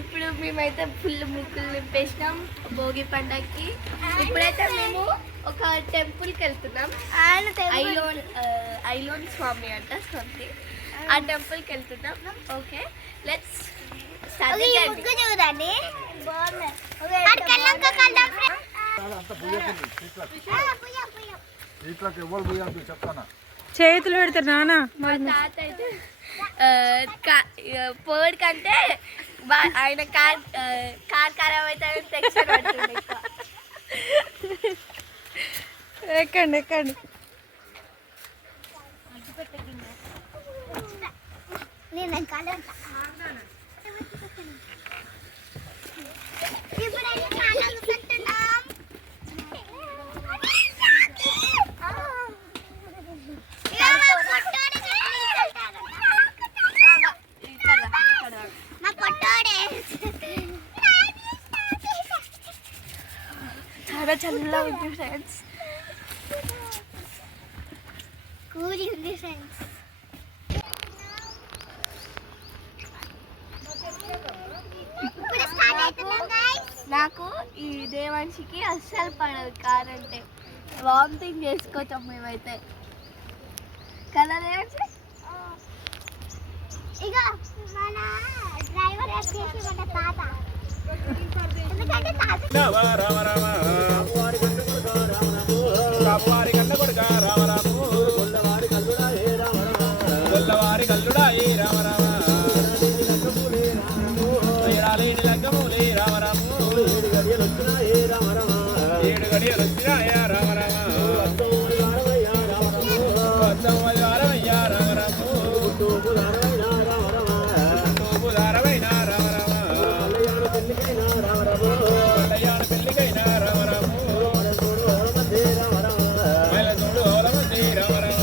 ఇప్పుడు మేమైతే ఫుల్ ముక్కులు నింపేసినాం భోగి పండగకి. ఇప్పుడైతే మేము ఒక టెంపుల్కి వెళ్తున్నాం. ఐలోన్ స్వామి అంట సంథింగ్. ఆ టెంపుల్కి వెళ్తున్నాం. Okay, let's start. చేతులు పెడతారు నాన్న. మా తాత అయితే పోడ్ కంటే ఆయన కార్ ఖరాబ్ అవుతాడని టెన్షన్ పడుతుంది. ఎక్కండి ఎక్కండి. చాలా చల్లగా ఉంది ఫ్రెండ్స్. కూలి ఉంది ఫ్రెండ్స్. నాకు ఈ దేవాంశికి అస్సలు పడదు కార్ అంటే. వామిటింగ్ చేసుకోవచ్చాం మేమైతే కదా దేవాంశి. ఇక మన డ్రైవర్ మన తాత రామవారి కన్న కొడుక రామరాము గొల్లవారి కల్లుడాయి రామరామ లేని లగ్గములే రామరాము 7 గడియలు వచ్చినాయే రామరామ 7 గడియలు వచ్చినాయా రామరామ వారమయ్యా రామరాము తోపుదారమైన రామరామ కళ్యాణ పెళ్లికైనా రామరాము మైలజోడు హోలమంది రామరామ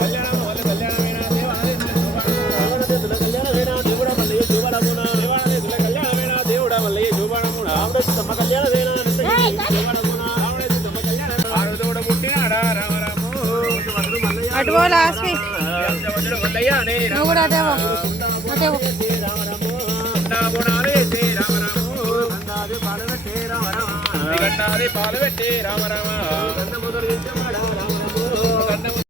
కళ్యాణం వల్ల కళ్యాణమైన దేవుడా మళ్ళీ చూపడమున తమ కళ్యాణమైన ఆరుదోడ పుట్టినాడా రామరాము అటు లాస్వి నువ్వు కూడా అదేవో అదేవో పాలు పెట్టి రామరామ